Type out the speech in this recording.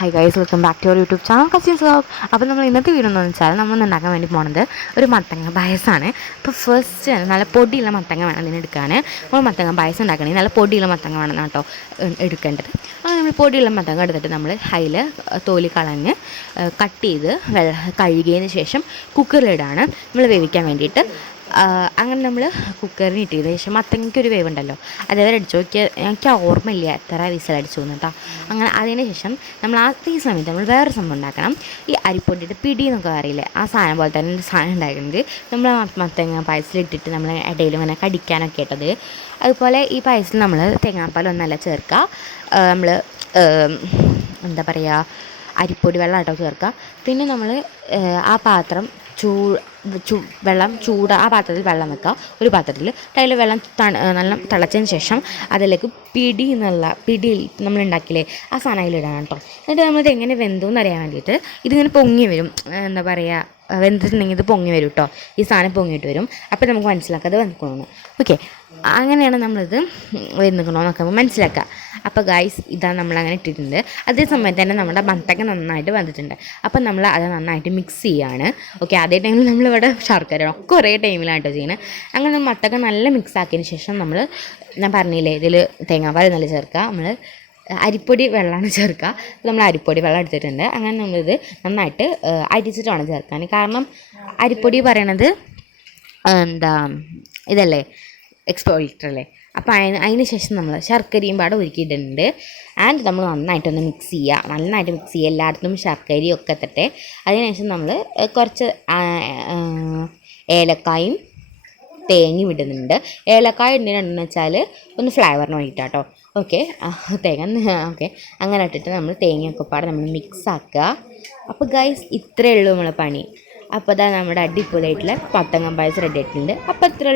High guys, welcome back to your YouTube channel cousins vlog. അപ്പോൾ നമ്മൾ ഇന്നത്തെ video എന്ന് വെച്ചാൽ നമ്മൾ ഉണ്ടാക്കാൻ വേണ്ടി പോകുന്നത് ഒരു മത്തങ്ങ പായസമാണ്. അപ്പോൾ ഫസ്റ്റ് നല്ല പൊടിയുള്ള മത്തങ്ങ വേണം ഇതിന് എടുക്കാൻ. നമ്മൾ മത്തങ്ങ പായസം ഉണ്ടാക്കണമെങ്കിൽ നല്ല പൊടിയുള്ള മത്തങ്ങ വേണം കേട്ടോ എടുക്കേണ്ടത്. അത് നമ്മൾ പൊടിയുള്ള മത്തങ്ങ എടുത്തിട്ട് നമ്മൾ അതിൽ തോലി കളഞ്ഞ് കട്ട് ചെയ്ത് കഴുകിയതിന് ശേഷം കുക്കറിലിടാണ് നമ്മൾ വേവിക്കാൻ വേണ്ടിയിട്ട്. അങ്ങനെ നമ്മൾ കുക്കറിന് ഇട്ടതിന് ശേഷം മത്തങ്ങയ്ക്കൊരു വേവുണ്ടല്ലോ, അതേവരെ അടിച്ചു നോക്കിയാൽ എനിക്ക് ഓർമ്മയില്ല എത്ര വിസിലടിച്ചു കേട്ടോ. അങ്ങനെ അതിന് ശേഷം നമ്മൾ ഈ സമയത്ത് നമ്മൾ വേറെ സംഭവം ഉണ്ടാക്കണം. ഈ അരിപ്പൊടിയുടെ പിടി എന്നൊക്കെ അറിയില്ലേ, ആ സാധനം പോലെ തന്നെ ഒരു സാധനം ഉണ്ടാക്കുന്നത് നമ്മൾ മത്തങ്ങ പായസത്തിലിട്ടിട്ട് നമ്മൾ ഇടയിൽ ഇങ്ങനെ കടിക്കാനൊക്കെ ഇട്ടത്. അതുപോലെ ഈ പായസത്തിൽ നമ്മൾ തേങ്ങാപ്പാലൊന്നല്ല ചേർക്കുക, നമ്മൾ എന്താ പറയുക, അരിപ്പൊടി വെള്ളം കേട്ടോ ചേർക്കുക. പിന്നെ നമ്മൾ ആ പാത്രം വെള്ളം ആ പാത്രത്തിൽ വെള്ളം വെക്കുക. ഒരു പാത്രത്തിൽ അതിൽ വെള്ളം നല്ല തിളച്ചതിന് ശേഷം അതിലേക്ക് പിടി നമ്മൾ ഉണ്ടാക്കില്ലേ ആ സാധനം അതിലിടണം കേട്ടോ. എന്നിട്ട് നമ്മളിത് എങ്ങനെ വെന്തു എന്നറിയാൻ വേണ്ടിയിട്ട് ഇതിങ്ങനെ പൊങ്ങി വരും, എന്താ പറയുക, വെന്തിട്ടുണ്ടെങ്കിൽ ഇത് പൊങ്ങി വരും കേട്ടോ. ഈ സാധനം പൊങ്ങിയിട്ട് വരും. അപ്പോൾ നമുക്ക് മനസ്സിലാക്കാം അത് വെന്തിക്കണമെന്ന്. ഓക്കെ, അങ്ങനെയാണ് നമ്മളിത് വെന്തിക്കണമെന്നൊക്കെ മനസ്സിലാക്കുക. അപ്പോൾ ഗൈസ്, ഇതാ നമ്മളങ്ങനെ ഇട്ടിട്ടുണ്ട്. അതേ സമയത്ത് തന്നെ നമ്മുടെ മത്തങ്ങ നന്നായിട്ട് വന്നിട്ടുണ്ട്. അപ്പം നമ്മൾ അത് നന്നായിട്ട് മിക്സ് ചെയ്യുകയാണ്. ഓക്കെ, അതേ ടൈമിൽ നമ്മളിവിടെ ശർക്കര ഒക്കെ ഒരേ ടൈമിലാണ് കേട്ടോ ചെയ്യുന്നത്. അങ്ങനെ മത്തങ്ങ നല്ല മിക്സ് ആക്കിയതിന് ശേഷം ഞാൻ പറഞ്ഞില്ലേ ഇതിൽ തേങ്ങാപ്പാൽ നല്ല ചേർക്കുക, നമ്മൾ അരിപ്പൊടി വെള്ളമാണ് ചേർക്കുക. നമ്മൾ അരിപ്പൊടി വെള്ളം എടുത്തിട്ടുണ്ട്. അങ്ങനെ നമ്മളിത് നന്നായിട്ട് അരിച്ചിട്ട് വേണം ചേർക്കാൻ. കാരണം അരിപ്പൊടി പറയണത് എന്താ ഇതല്ലേ, എക്സ്പോയിലർ അല്ലേ. അപ്പോൾ അതിന് ശേഷം നമ്മൾ ശർക്കരയും പാടെ ഒരുക്കിയിട്ടുണ്ട്. ആൻഡ് നമ്മൾ നന്നായിട്ടൊന്ന് മിക്സ് ചെയ്യുക, നന്നായിട്ട് മിക്സ് ചെയ്യുക, എല്ലായിടത്തും ശർക്കരയും ഒക്കെ എത്തട്ടെ. അതിനുശേഷം നമ്മൾ കുറച്ച് ഏലക്കായും തേങ്ങയും ഇടുന്നുണ്ട്. ഏലക്കായ ഇടുന്നതെന്ന് വെച്ചാൽ ഒന്ന് ഫ്ലേവറിന് വേണ്ടിയിട്ടാട്ടോ. ഓക്കെ, ഓക്കെ, അങ്ങനെ ഇട്ടിട്ട് നമ്മൾ തേങ്ങയൊക്കെ പാടെ നമ്മൾ മിക്സ് ആക്കുക. അപ്പോൾ ഗൈസ്, ഇത്രയേ ഉള്ളൂ നമ്മളെ പണി. അപ്പോൾ അതാ നമ്മുടെ അടിപൊളിയായിട്ടുള്ള മത്തങ്ങ പായസം റെഡി ആയിട്ടുണ്ട്. അപ്പോൾ ഇത്ര